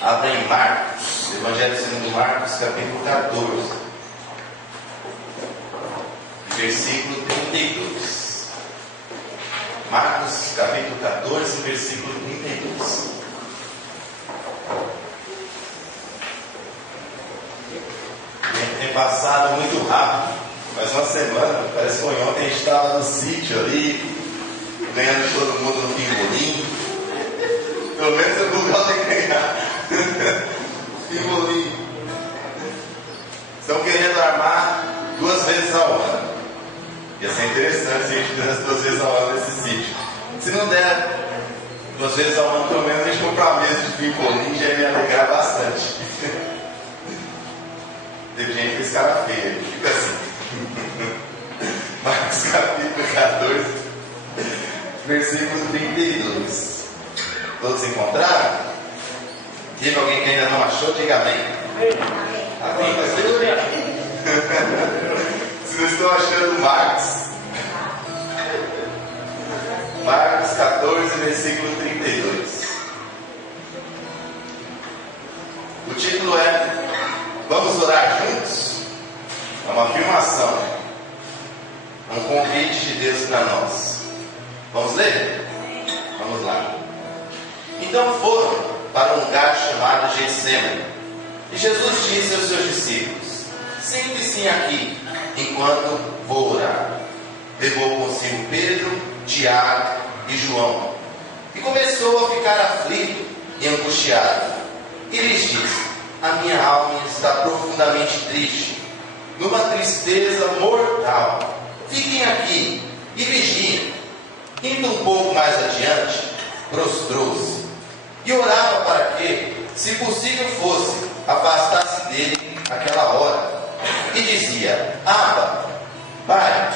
Abra em Marcos, Evangelho segundo Marcos, capítulo 14, versículo 32. Marcos, capítulo 14, versículo 32. Tem passado muito rápido, mas uma semana, parece que foi ontem, a gente estava no sítio ali, ganhando todo mundo no pimbolim. Pelo menos eu vou ter que ganhar. Pimbolim. Estão querendo armar 2 vezes ao ano. Ia ser interessante se a gente fizesse 2 vezes ao ano nesse sítio. Se não der 2 vezes ao ano, pelo menos a gente comprar uma mesa de pimbolim, já ia me alegrar bastante. Teve gente que fez cara feia, fica assim. Marcos capítulo 14, versículo 32. Todos encontraram? Teve alguém que ainda não achou? Diga amém. Amém, pastor. Se não estou achando, Marcos 14, versículo 32. O título é: Vamos orar juntos? É uma afirmação, é um convite de Deus para nós. Vamos ler? Vamos lá. Então foram para um lugar chamado Getsemane, e Jesus disse aos seus discípulos: Sente-se aqui, enquanto vou orar. Levou consigo Pedro, Tiago e João, e começou a ficar aflito e angustiado, e lhes disse: A minha alma está profundamente triste, numa tristeza mortal. Fiquem aqui e vigiem. Indo um pouco mais adiante, prostrou-se e orava para que, se possível fosse, afastasse dele aquela hora. E dizia: Abba, Pai,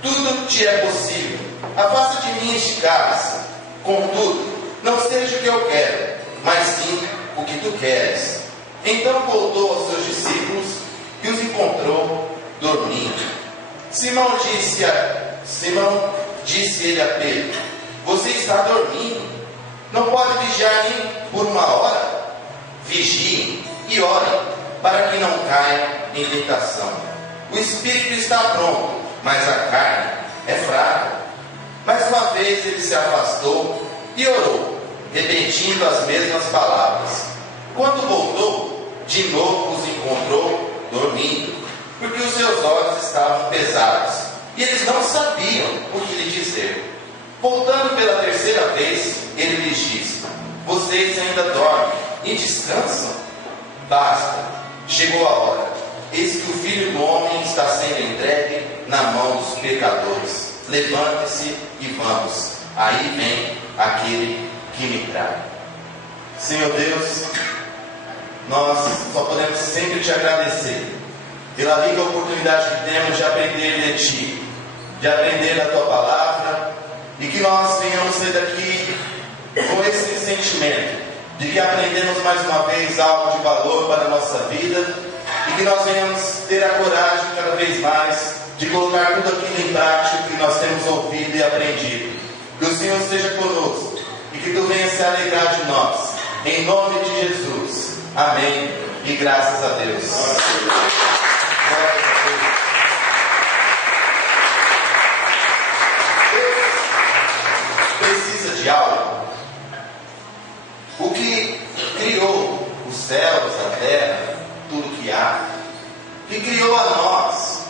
tudo te é possível. Afasta de mim este cálice. Contudo, não seja o que eu quero, mas sim o que tu queres. Então voltou aos seus discípulos e os encontrou dormindo. Simão disse ele a Pedro: Você está dormindo? Não pode vigiar nem por 1 hora? Vigiem e orem, para que não caiam em tentação. O espírito está pronto, mas a carne é fraca. Mais uma vez ele se afastou e orou, repetindo as mesmas palavras. Quando voltou, de novo os encontrou dormindo, porque os seus olhos estavam pesados, e eles não sabiam o que lhe dizer. Voltando pela 3ª vez, ele lhes disse: Vocês ainda dormem e descansam? Basta, chegou a hora. Eis que o Filho do Homem está sendo entregue na mão dos pecadores. Levante-se e vamos. Aí vem aquele que me trai. Senhor Deus, nós só podemos sempre te agradecer pela rica oportunidade que temos de aprender de Ti, de aprender da Tua Palavra, e que nós venhamos sair daqui com esse sentimento de que aprendemos mais uma vez algo de valor para a nossa vida, e que nós venhamos ter a coragem cada vez mais de colocar tudo aquilo em prática que nós temos ouvido e aprendido. Que o Senhor esteja conosco e que Tu venhas se alegrar de nós, em nome de Jesus. Amém e graças a Deus. Deus precisa de algo. O que criou os céus, a terra, tudo que há, que criou a nós,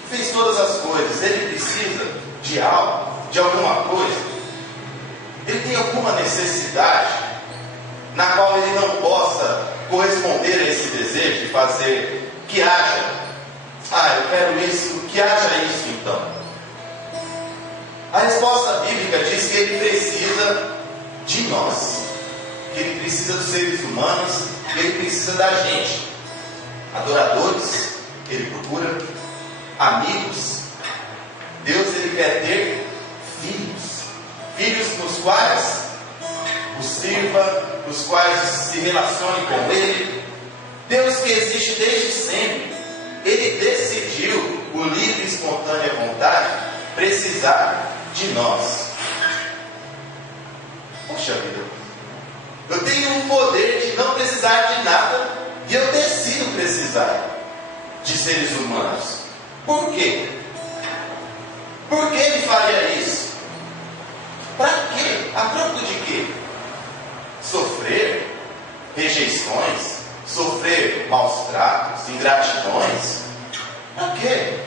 que fez todas as coisas, ele precisa de algo, de alguma coisa. Ele tem alguma necessidade na qual ele não possa corresponder a esse desejo de fazer que haja. Eu quero isso, que haja isso então. A resposta bíblica diz que ele precisa de nós, que ele precisa dos seres humanos, que ele precisa da gente. Adoradores, ele procura amigos. Deus, ele quer ter filhos nos quais o sirva, os quais se relacione com ele. Deus que existe desde sempre, ele decidiu, por livre e espontânea vontade, precisar de nós. Poxa vida, eu tenho precisar de nada e eu decido precisar de seres humanos. Por quê? Por que ele faria isso? Para quê? A troco de quê? Sofrer rejeições, sofrer maus tratos, ingratidões? Para quê?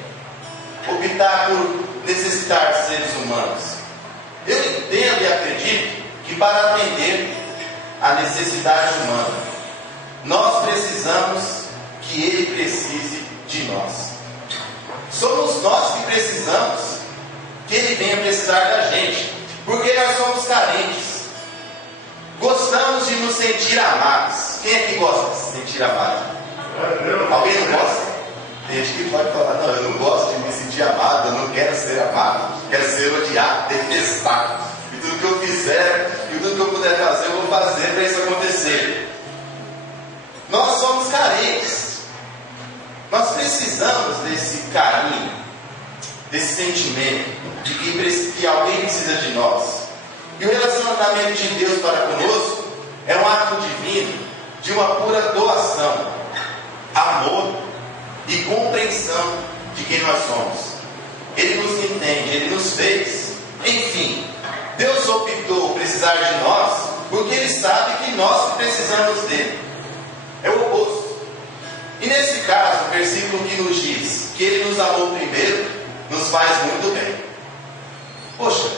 Optar por necessitar de seres humanos. Eu entendo e acredito que para atender a necessidade humana, nós precisamos que Ele precise de nós. Somos nós que precisamos que Ele venha precisar da gente, porque nós somos carentes. Gostamos de nos sentir amados. Quem é que gosta de se sentir amado? Alguém não gosta? Tem gente que pode falar: não, eu não gosto de me sentir amado, eu não quero ser amado, quero ser odiado, detestado. E tudo que eu fizer, e tudo que eu puder fazer, eu vou fazer para isso acontecer. Nós somos carentes. Nós precisamos desse carinho, desse sentimento de que alguém precisa de nós. E o relacionamento de Deus para conosco é um ato divino de uma pura doação, amor e compreensão de quem nós somos. Ele nos entende, Ele nos fez. Enfim, Deus optou precisar de nós porque Ele sabe que nós precisamos dele. É o oposto. E nesse caso, o versículo que nos diz que Ele nos amou primeiro, nos faz muito bem. Poxa,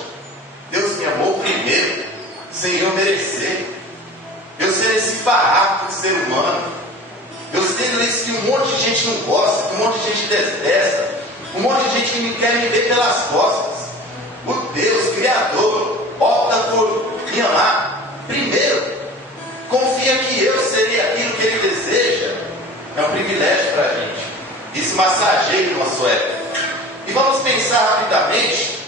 Deus me amou primeiro, sem eu merecer. Eu ser esse farrapo de ser humano. Eu sendo isso que um monte de gente não gosta, que um monte de gente detesta, um monte de gente que me quer me ver pelas costas. O Deus Criador opta por me amar primeiro. Confia que eu serei aquilo que Ele deseja. É um privilégio para a gente. Isso massageia o nosso ego. E vamos pensar rapidamente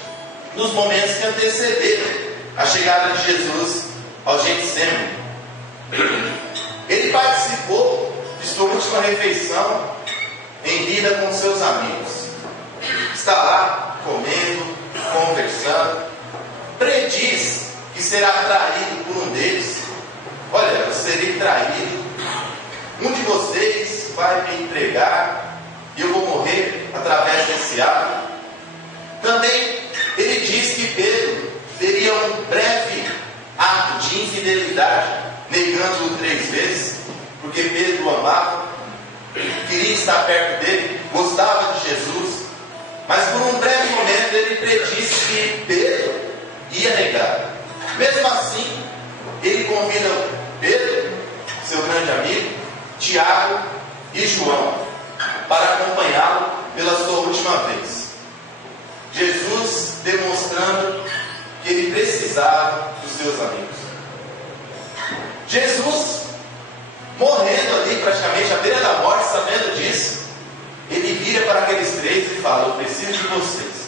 nos momentos que antecederam a chegada de Jesus ao Getsemane. Ele participou de sua última refeição em vida com seus amigos. Está lá comendo, conversando. Prediz que será traído por um deles. Olha, eu serei traído. Um de vocês vai me entregar e eu vou morrer através desse ato. Também ele diz que Pedro teria um breve ato de infidelidade, negando-o 3 vezes, porque Pedro o amava, queria estar perto dele, gostava de Jesus, mas por um breve momento ele predisse que Pedro ia negar. Mesmo assim, ele convida Pedro, seu grande amigo, Tiago e João, para acompanhá-lo pela sua última vez. Jesus demonstrando que ele precisava dos seus amigos. Jesus, morrendo ali praticamente à beira da morte, sabendo disso, ele vira para aqueles 3 e fala: eu preciso de vocês,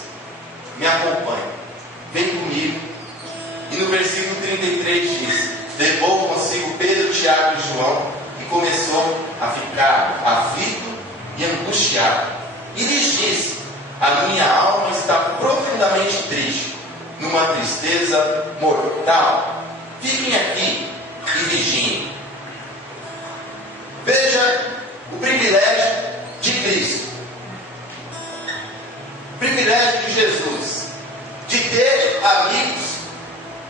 me acompanhem, vem comigo. E no versículo 33 diz: levou consigo Pedro, Tiago e João e começou a ficar aflito e angustiado. E lhes disse: a minha alma está profundamente triste, numa tristeza mortal. Fiquem aqui e vigiem. Veja o privilégio de Cristo, o privilégio de Jesus, de ter amigos,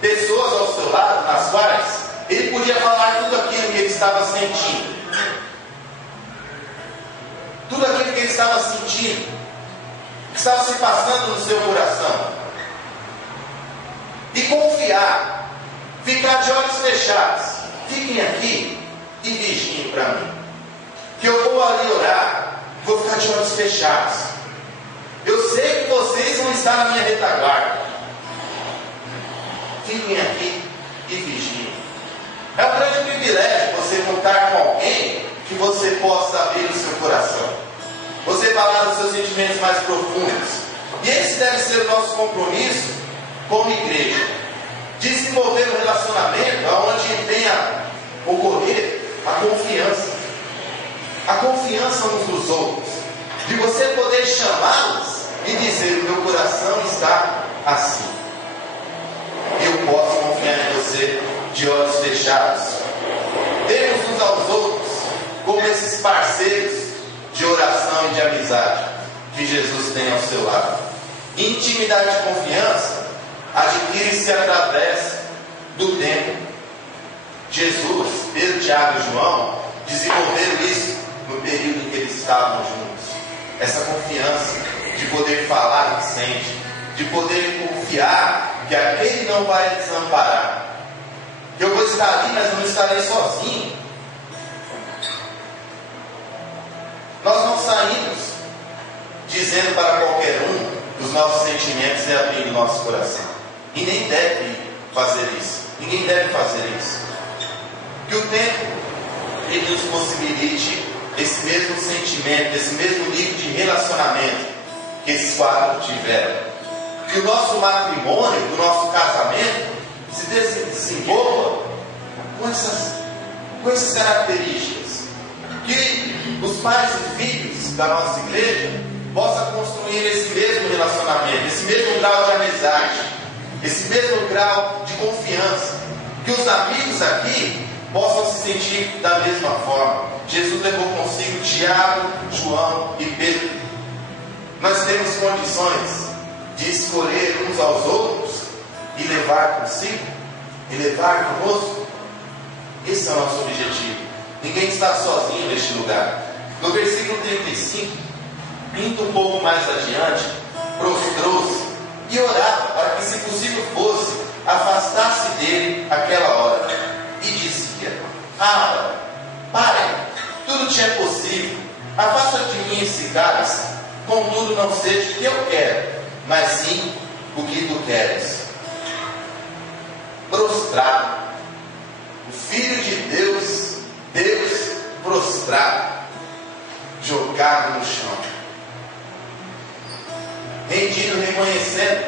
pessoas ao seu lado, nas quais ele podia falar tudo aquilo que ele estava sentindo, tudo aquilo que ele estava sentindo, que estava se passando no seu coração, e confiar, ficar de olhos fechados. Fiquem aqui e vigiem para mim, que eu vou ali orar, vou ficar de olhos fechados. Eu sei que vocês vão estar na minha retaguarda. Fiquem aqui e vigiem. É um grande privilégio você contar com alguém que você possa abrir o seu coração, você falar dos seus sentimentos mais profundos. E esse deve ser o nosso compromisso como igreja, desenvolver um relacionamento onde venha ocorrer a confiança uns dos outros, de você poder chamá-los e dizer: o meu coração está assim, eu posso confiar em você de olhos fechados. Temos uns aos como esses parceiros de oração e de amizade que Jesus tem ao seu lado. Intimidade e confiança adquire-se através do tempo. Jesus, Pedro, Tiago e João desenvolveram isso no período em que eles estavam juntos. Essa confiança de poder falar o que sente, de poder confiar que aquele não vai desamparar, que eu vou estar ali, mas eu não estarei sozinho. Nós não saímos dizendo para qualquer um os nossos sentimentos e abrindo nosso coração, e nem deve fazer isso. Ninguém deve fazer isso. Que o tempo ele nos possibilite esse mesmo sentimento, esse mesmo nível de relacionamento que esses quatro tiveram. Que o nosso matrimônio, o nosso casamento se desenvolva com essas características. Que os pais e filhos da nossa igreja possam construir esse mesmo relacionamento, esse mesmo grau de amizade, esse mesmo grau de confiança. Que os amigos aqui possam se sentir da mesma forma. Jesus levou consigo Tiago, João e Pedro. Nós temos condições de escolher uns aos outros e levar consigo, e levar conosco. Esse é o nosso objetivo. Ninguém está sozinho neste lugar. No versículo 35, indo um pouco mais adiante, prostrou-se e orava para que, se possível fosse, afastasse dele aquela hora. E dizia: Abba, Pai, tudo te é possível. Afasta de mim esse cálice. Contudo, não seja o que eu quero, mas sim o que tu queres. Prostrado. O Filho de Deus, Deus prostrado, jogado no chão, rendido, reconhecendo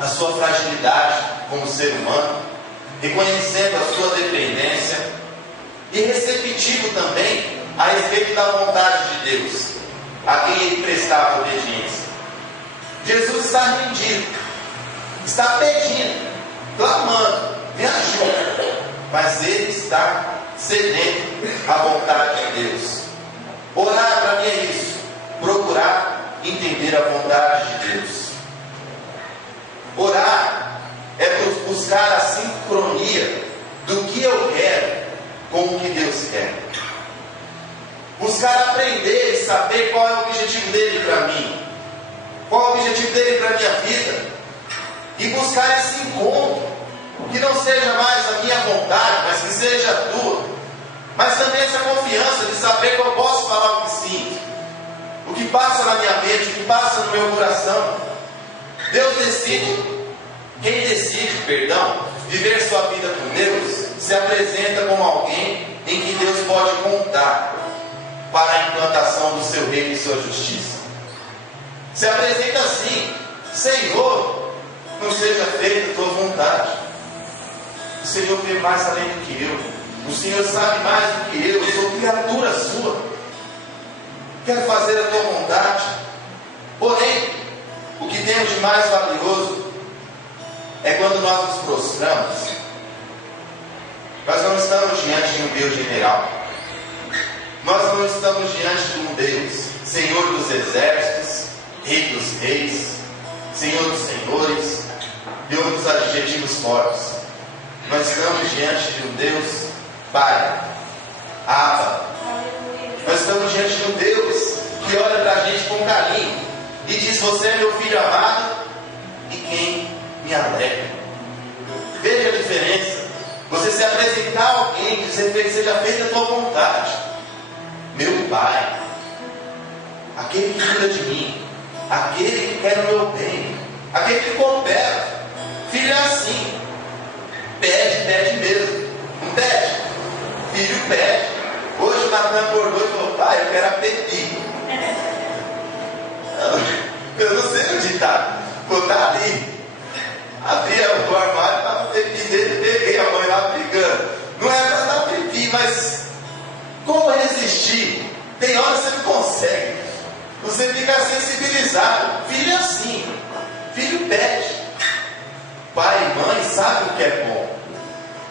a sua fragilidade como ser humano, reconhecendo a sua dependência e receptivo também a respeito da vontade de Deus, a quem ele prestava obediência. Jesus está rendido, está pedindo, clamando: me ajuda. Mas ele está sedento à vontade de Deus. Orar para mim é isso, procurar entender a vontade de Deus. Orar é buscar a sincronia do que eu quero com o que Deus quer. Buscar aprender e saber qual é o objetivo dele para mim, qual é o objetivo dele para a minha vida, e buscar esse encontro, que não seja mais a minha vontade, mas que seja a tua, mas também essa confiança de saber que eu posso falar o que sinto, o que passa na minha mente, o que passa no meu coração. Deus decide, quem decide, viver sua vida com Deus, se apresenta como alguém em que Deus pode contar para a implantação do seu reino e sua justiça. Se apresenta assim: Senhor, não seja feita a tua vontade. O Senhor vê mais além do que eu. O Senhor sabe mais do que eu sou criatura sua. Quero fazer a tua vontade. Porém, o que temos de mais valioso é quando nós nos prostramos. Nós não estamos diante de um Deus general. Nós não estamos diante de um Deus Senhor dos exércitos, Rei dos reis, Senhor dos senhores e outros adjetivos fortes. Nós estamos diante de um Deus Pai, Abba. Nós estamos diante de um Deus que olha para a gente com carinho e diz: você é meu filho amado e quem me alegra. Veja a diferença. Você se apresentar a alguém e dizer que seja feita a tua vontade. Meu Pai, aquele que cuida de mim, aquele que quer o meu bem, aquele que coopera. Filho é assim. Pede mesmo. Não pede? Filho pede. Hoje o Natan acordou e falou: pai, eu quero a Pepi. Eu não sei onde está. Vou estar ali. Abri o armário, estava a Pepi dele, peguei a mãe lá brigando. Não é para dar Pepi, mas como resistir? Tem horas que você não consegue. Você fica sensibilizado. Filho é assim. Filho pede. Pai e mãe sabem o que é bom.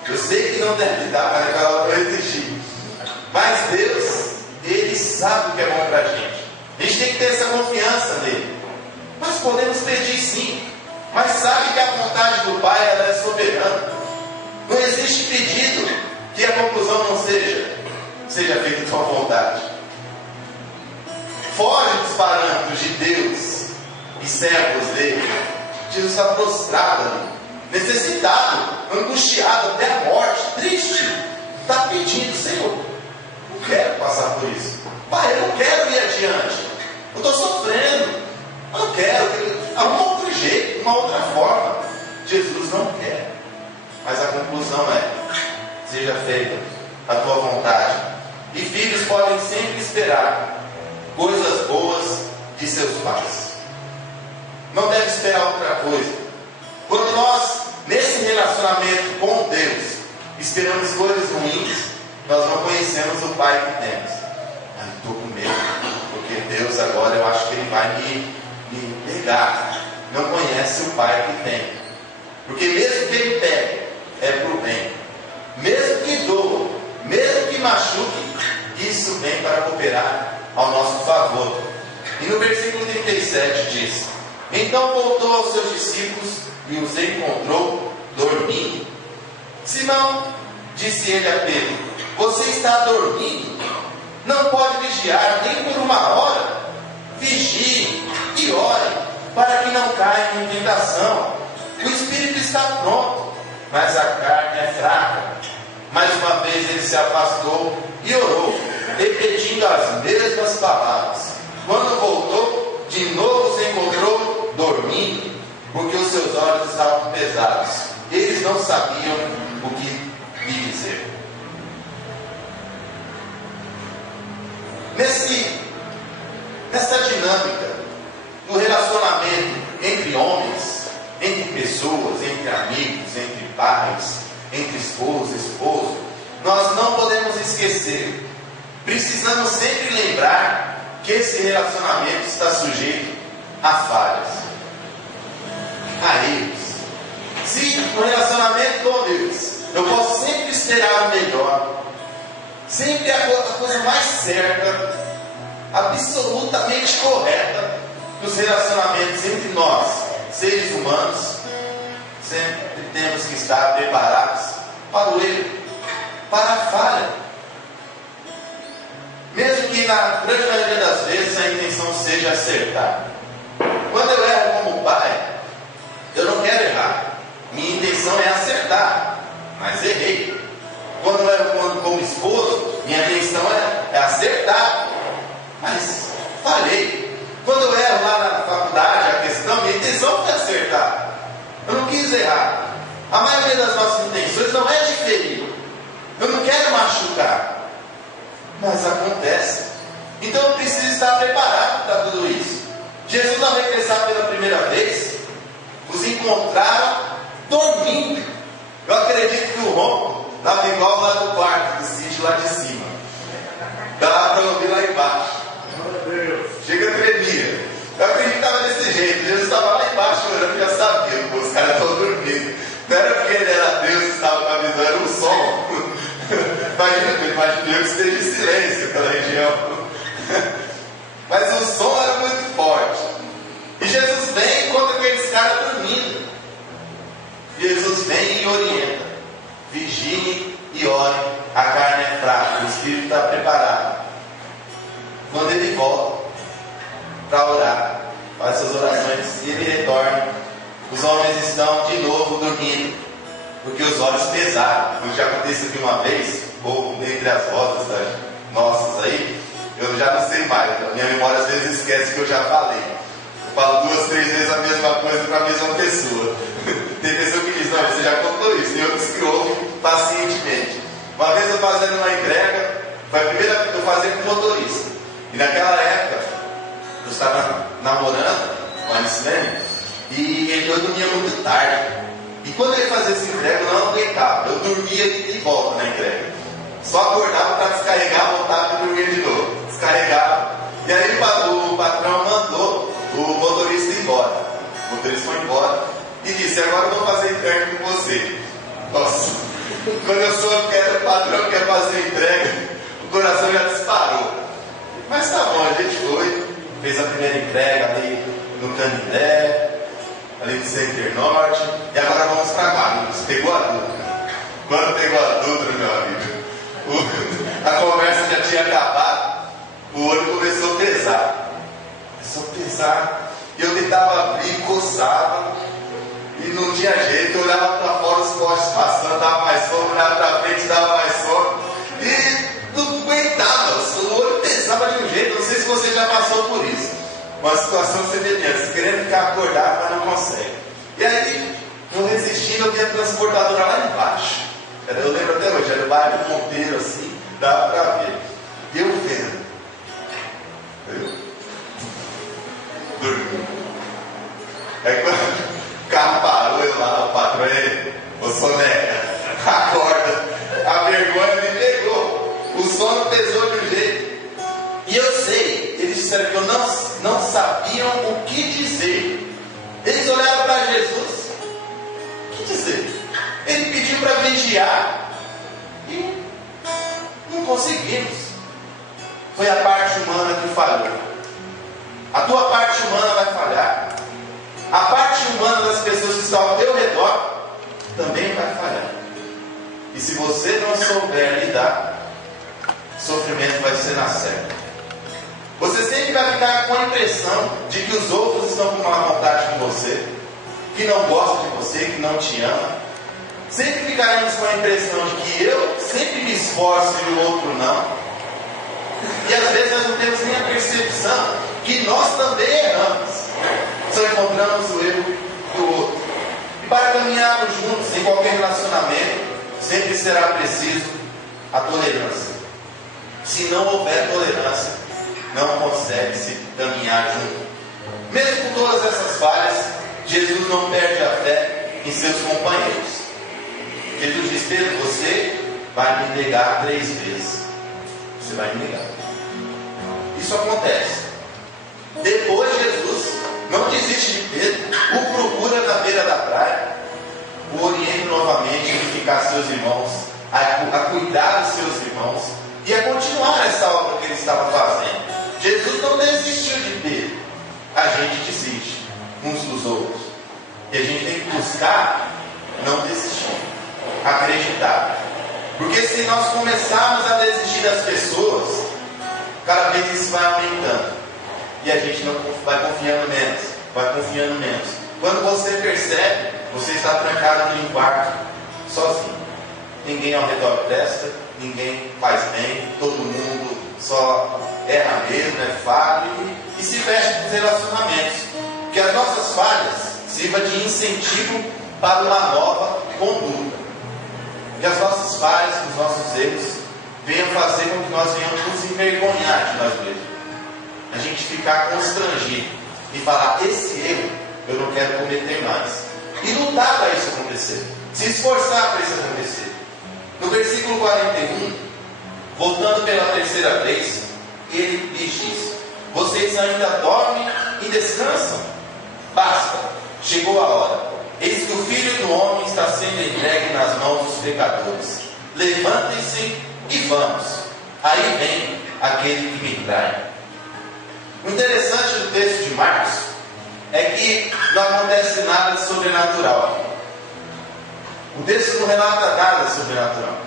Eu sei que não deve dar, mas naquela hora eu exigir. Mas Deus sabe o que é bom para a gente. A gente tem que ter essa confiança nele. Nós podemos pedir sim, mas sabe que a vontade do Pai ela é soberana. Não existe pedido que a conclusão não seja feita de sua vontade. Foge dos parâmetros de Deus e servos dele. Jesus está prostrado ali, necessitado, angustiado até a morte, triste. Está pedindo: Senhor, não quero passar por isso. Pai, eu não quero ir adiante. Eu estou sofrendo. Eu não quero. Há um outro jeito, uma outra forma. Jesus não quer. Mas a conclusão é: seja feita a tua vontade. E filhos podem sempre esperar coisas boas de seus pais. Não deve esperar outra coisa. Quando nós, nesse relacionamento com Deus, esperamos coisas ruins, nós não conhecemos o Pai que temos. Estou com medo, porque Deus agora eu acho que Ele vai me pegar. Não conhece o Pai que tem. Porque mesmo que Ele pegue, é para o bem. Mesmo que doa, mesmo que machuque, isso vem para cooperar ao nosso favor. E no versículo 37 diz: então voltou aos seus discípulos e os encontrou dormindo. Simão, disse ele a Pedro: você está dormindo? Não pode vigiar nem por uma hora? Vigie e ore, para que não caia em tentação. O espírito está pronto, mas a carne é fraca. Mais uma vez ele se afastou e orou, repetindo as mesmas palavras. Quando voltou, de novo se encontrou dormindo, porque os seus olhos estavam pesados. Eles não sabiam o que lhe dizer. Nessa dinâmica do relacionamento entre homens, entre pessoas, entre amigos, entre pais, entre esposo e esposo, nós não podemos esquecer, precisamos sempre lembrar que esse relacionamento está sujeito a falhas, a erros. Se no relacionamento com Deus eu posso sempre esperar o melhor, sempre a coisa mais certa, absolutamente correta, nos relacionamentos entre nós, seres humanos, sempre temos que estar preparados para o erro, para a falha. Mesmo que na grande maioria das vezes a intenção seja acertar. Quando eu erro como pai, eu não quero errar. Minha intenção é acertar, mas errei. Quando eu erro como esposo, minha intenção é acertar, mas falhei. Quando eu erro lá na faculdade, a questão, minha intenção foi acertar. Eu não quis errar. A maioria das nossas intenções não é de ferir. Eu não quero machucar. Mas acontece. Então eu preciso estar preparado para tudo isso. Jesus, ao regressar pela primeira vez, os encontraram dormindo. Eu acredito que o ronco estava igual lá no quarto do sítio lá de cima. Dá para ouvir lá embaixo. Chega a tremia. Eu acredito que estava desse jeito. Jesus estava lá embaixo orando, já sabia, pô, os caras estão dormindo. Não era porque ele era Deus que estava com a visão, era um som. Imagina que esteja em silêncio pela região. Mas o som era muito forte. E Jesus vem e encontra com aqueles caras dormindo. Jesus vem e orienta: vigiem e orem, a carne é fraca, o espírito está preparado. Quando ele volta para orar, faz suas orações e ele retorna, os homens estão de novo dormindo, porque os olhos pesaram. Como já aconteceu aqui uma vez, ou entre as rodas nossas aí, eu já não sei mais, a minha memória às vezes esquece que eu já falei. Eu falo 2, 3 vezes a mesma coisa para a mesma pessoa. Tem pessoa que diz: não, você já contou isso, e outros que ouvem pacientemente. Uma vez eu fazendo uma entrega, foi a primeira vez que eu fazia com motorista, e naquela época eu estava namorando com a Alislene, e eu dormia muito tarde, e quando ele fazia essa entrega eu não aguentava, eu dormia de volta na entrega, só acordava para descarregar, voltava e dormia de novo, descarregava, e aí o patrão mandou o motorista ir embora. O motorista foi embora e disse: agora eu vou fazer entrega com você. Nossa, quando eu sou o patrão que quer fazer entrega, o coração já disparou. Mas tá bom, a gente foi, fez a primeira entrega ali no Canindé, ali no Center Norte, e agora vamos para Guarulhos. Pegou a Dutra. Quando pegou a Dutra, meu amigo, a conversa já tinha acabado, o olho começou a pesar. E eu tentava abrir, coçava, e não tinha jeito. Eu olhava para fora, os postes passando, dava mais sono, olhava para frente, dava mais sono, e não aguentava, o olho pesava de um jeito. Não sei se você já passou por isso, uma situação semelhante, querendo ficar acordado, mas não consegue. E aí, eu resistindo, eu vi a transportadora lá embaixo. Eu lembro até hoje, era o bairro Monteiro, assim, dava para ver. E eu vendo. Dormindo. Aí quando o carro parou, eu lá, o patrão, ô soneca, acorda. A vergonha me pegou. O sono pesou de um jeito. E eu sei, eles disseram que eu não sabiam o que dizer. Eles olharam para Jesus. O que dizer? Ele pediu para vigiar e não conseguimos. Foi a parte humana que falhou. A tua parte humana vai falhar. A parte humana das pessoas que estão ao teu redor também vai falhar. E se você não souber lidar, sofrimento vai ser na certa. Você sempre vai ficar com a impressão de que os outros estão com má vontade com você, que não gostam de você, que não te amam. Sempre ficaremos com a impressão de que eu sempre me esforço e o outro não. E às vezes nós não temos nem a percepção que nós também erramos. Só encontramos o erro do outro. E para caminharmos juntos em qualquer relacionamento, sempre será preciso a tolerância. Se não houver tolerância, não consegue se caminhar junto. Mesmo com todas essas falhas, Jesus não perde a fé em seus companheiros. Jesus diz: Pedro, você vai me negar 3 vezes. Você vai me negar. Isso acontece. Depois Jesus não desiste de Pedro, o procura na beira da praia, o orienta novamente a edificar seus irmãos, a cuidar dos seus irmãos e a continuar essa obra que ele estava fazendo. Jesus não desistiu de Pedro. A gente desiste uns dos outros. E a gente tem que buscar não desistir, acreditar. Porque se nós começarmos a desistir das pessoas, cada vez isso vai aumentando. E a gente não vai confiando menos. Quando você percebe, você está trancado em um quarto, sozinho. Ninguém ao redor presta, ninguém faz bem, todo mundo só erra mesmo, é falho e se fecha nos relacionamentos. Que as nossas falhas sirvam de incentivo para uma nova conduta. Que as nossas falhas, os nossos erros venham fazer com que nós venhamos nos envergonhar de nós mesmos. A gente ficar constrangido e falar: esse erro eu não quero cometer mais. E lutar para isso acontecer. Se esforçar para isso acontecer. No versículo 41, voltando pela 3ª vez, ele lhes diz: vocês ainda dormem e descansam? Basta, chegou a hora. Eis que o Filho do Homem está sendo entregue nas mãos dos pecadores. Levantem-se e vamos. Aí vem aquele que me trai. O interessante do texto de Marcos é que não acontece nada de sobrenatural. O texto não relata nada de sobrenatural.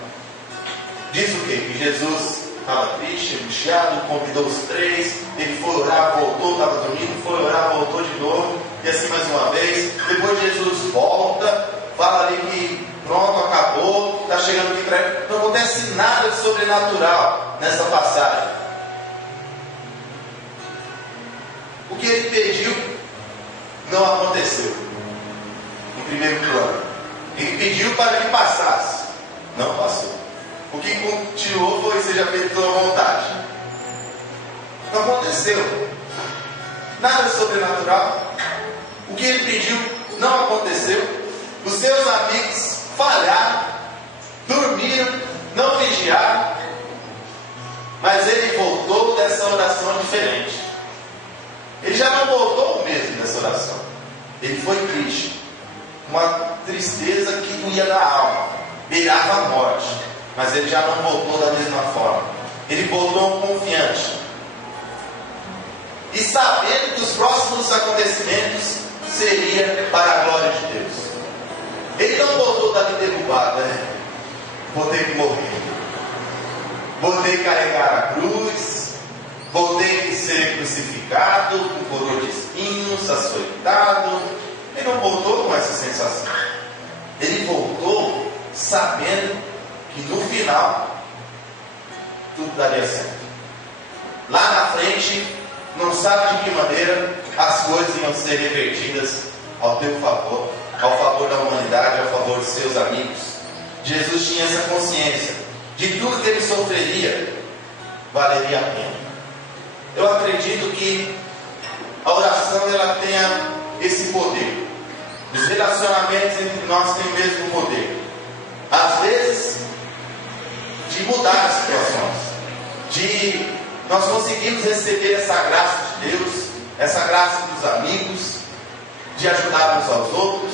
Diz o quê? Que Jesus estava triste, angustiado, convidou os 3, ele foi orar, voltou, estava dormindo, foi orar, voltou de novo, e assim mais uma vez. Depois Jesus volta, fala ali que pronto, acabou, está chegando aqui para ele. Não acontece nada de sobrenatural nessa passagem. O que ele pediu não aconteceu. Em primeiro plano, ele pediu para que passasse, não passou. O que continuou foi: seja feito tua vontade. Não aconteceu. Nada sobrenatural. O que ele pediu não aconteceu. Os seus amigos falharam, dormiram, não vigiaram. Mas ele voltou dessa oração diferente. Ele já não voltou mesmo dessa oração. Ele foi triste. Uma tristeza que doía na alma, beirava a morte. Mas ele já não voltou da mesma forma. Ele voltou confiante. e sabendo que os próximos acontecimentos seria para a glória de Deus. Ele não voltou dali derrubado, vou ter que morrer, vou ter que carregar a cruz, vou ter que ser crucificado com coroa de espinhos, açoitado. Ele não voltou com essa sensação. Ele voltou sabendo que no final tudo daria certo. Lá na frente, não sabe de que maneira as coisas iam ser revertidas ao teu favor, ao favor da humanidade, ao favor de seus amigos. Jesus tinha essa consciência de tudo que ele sofreria valeria a pena. Eu acredito que a oração ela tenha esse poder. Os relacionamentos entre nós têm o mesmo poder. Às vezes, de mudar as situações, de nós conseguirmos receber essa graça de Deus, essa graça dos amigos, de ajudar uns aos outros,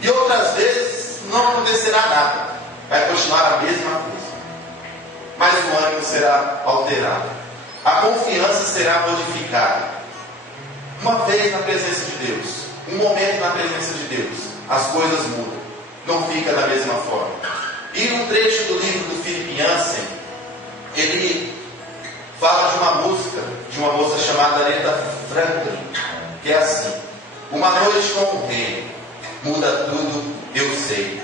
e outras vezes não acontecerá nada, vai continuar a mesma coisa, mas o ânimo será alterado, a confiança será modificada. Uma vez na presença de Deus, um momento na presença de Deus, as coisas mudam, não fica da mesma forma. E um trecho do livro do Philip Yancey, ele fala de uma música de uma moça chamada Aretha Franklin, que é assim: uma noite com o rei muda tudo, eu sei.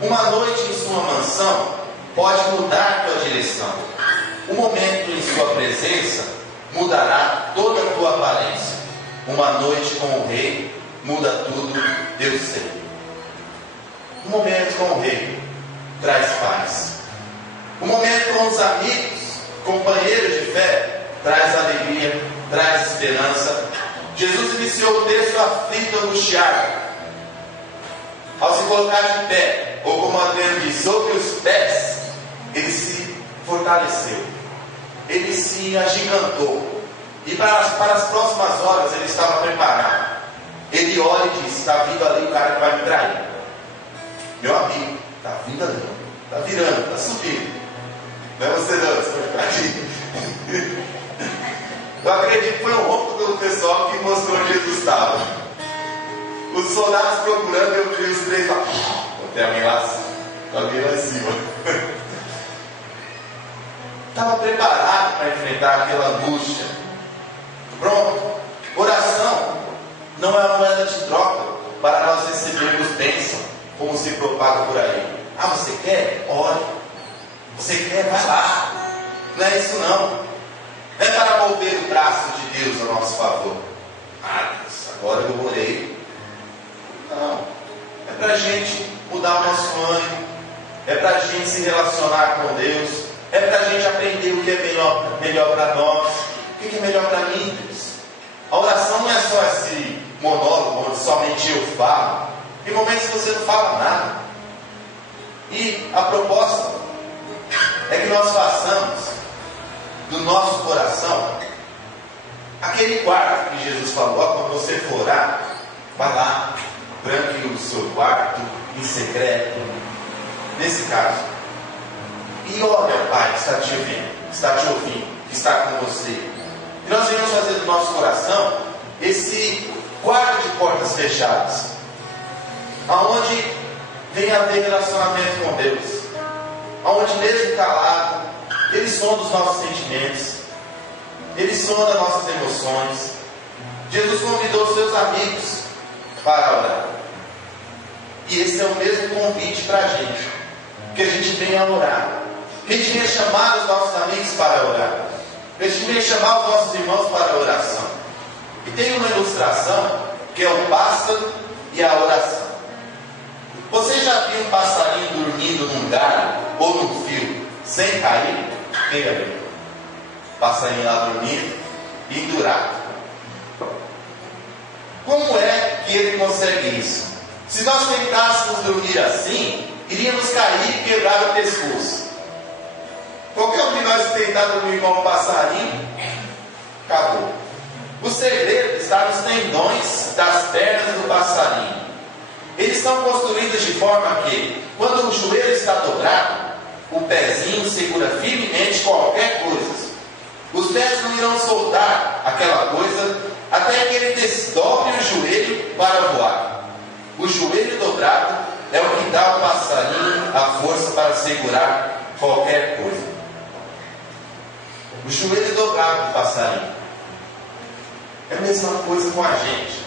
Uma noite em sua mansão pode mudar tua direção. Um momento em sua presença mudará toda a tua aparência. Uma noite com o rei muda tudo, eu sei. Um momento com o rei traz paz. Um momento com os amigos, companheiros de fé, traz alegria, traz esperança. Jesus iniciou o texto aflito, angustiado. Ao se colocar de pé, ou como Adriano diz, sobre os pés, ele se fortaleceu, ele se agigantou, e para as próximas horas ele estava preparado. Ele olha e diz: está vindo ali o cara que vai me trair. Meu amigo, está vindo ali, está virando, está subindo. Não é você não, você vai ficar aqui. Eu acredito que foi um ronco pelo pessoal que mostrou onde Jesus estava. Os soldados procurando, eu vi os três lá. Tem alguém lá em cima. Estava preparado para enfrentar aquela angústia. Pronto. Oração não é uma moeda de troca para nós recebermos bênção, como se propaga por aí. Ah, você quer? Ore. Você quer? Vai lá. Não é isso não. Não é para mover o braço de Deus a nosso favor. Ah, agora eu orei. Não. É para a gente mudar o nosso ânimo. É para a gente se relacionar com Deus. É para a gente aprender o que é melhor para nós. O que é melhor para mim, Deus? A oração não é só esse monólogo onde somente eu falo. Tem momentos que você não fala nada. E a proposta é que nós façamos do nosso coração aquele quarto que Jesus falou: ó, quando você for orar, vai lá, tranque o seu quarto em secreto, nesse caso, e olha ao Pai que está te ouvindo, que está com você. E nós venhamos fazer do nosso coração esse quarto de portas fechadas, aonde vem haver relacionamento com Deus, aonde mesmo calado Ele sonda os nossos sentimentos, Ele sonda nossas emoções. Jesus convidou seus amigos para orar, e esse é o mesmo convite para a gente, que a gente venha orar, que a gente venha chamar os nossos amigos para orar, que a gente venha chamar os nossos irmãos para a oração. E tem uma ilustração que é o pássaro e a oração. Você já viu um passarinho dormindo num galho ou num fio sem cair? Quem já viu? Passarinho lá dormindo, pendurado. Como é que ele consegue isso? Se nós tentássemos dormir assim, iríamos cair e quebrar o pescoço. Qualquer um de nós tentar dormir como um passarinho, acabou. O segredo está nos tendões das pernas do passarinho. Eles são construídos de forma que, quando o joelho está dobrado, o pezinho segura firmemente qualquer coisa. Os pés não irão soltar aquela coisa, até que ele desdobre o joelho para voar. O joelho dobrado é o que dá ao passarinho a força para segurar qualquer coisa. O joelho dobrado do passarinho. É a mesma coisa com a gente.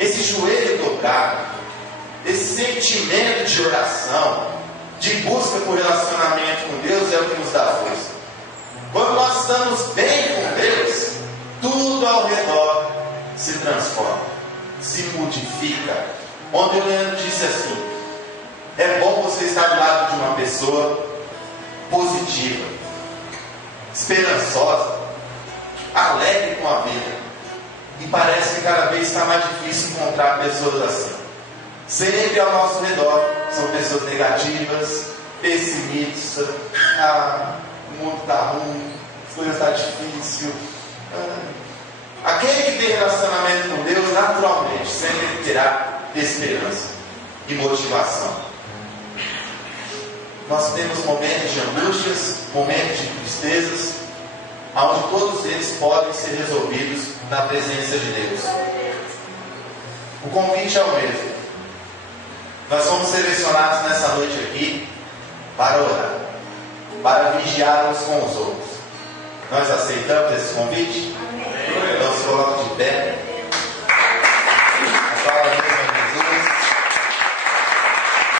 Esse joelho dobrado, esse sentimento de oração, de busca por relacionamento com Deus é o que nos dá força. Quando nós estamos bem com Deus, tudo ao redor se transforma, se modifica. Ontem o Leandro disse assim: é bom você estar do lado de uma pessoa positiva, esperançosa, alegre com a vida. E parece que cada vez está mais difícil encontrar pessoas assim. Sempre ao nosso redor são pessoas negativas, pessimistas. O mundo está ruim, as coisas estão difíceis. Aquele que tem relacionamento com Deus, naturalmente, sempre terá esperança e motivação. Nós temos momentos de angústias, momentos de tristezas, onde todos eles podem ser resolvidos na presença de Deus. O convite é o mesmo. Nós fomos selecionados nessa noite aqui para orar, para vigiar uns com os outros. Nós aceitamos esse convite? Então se coloque de pé.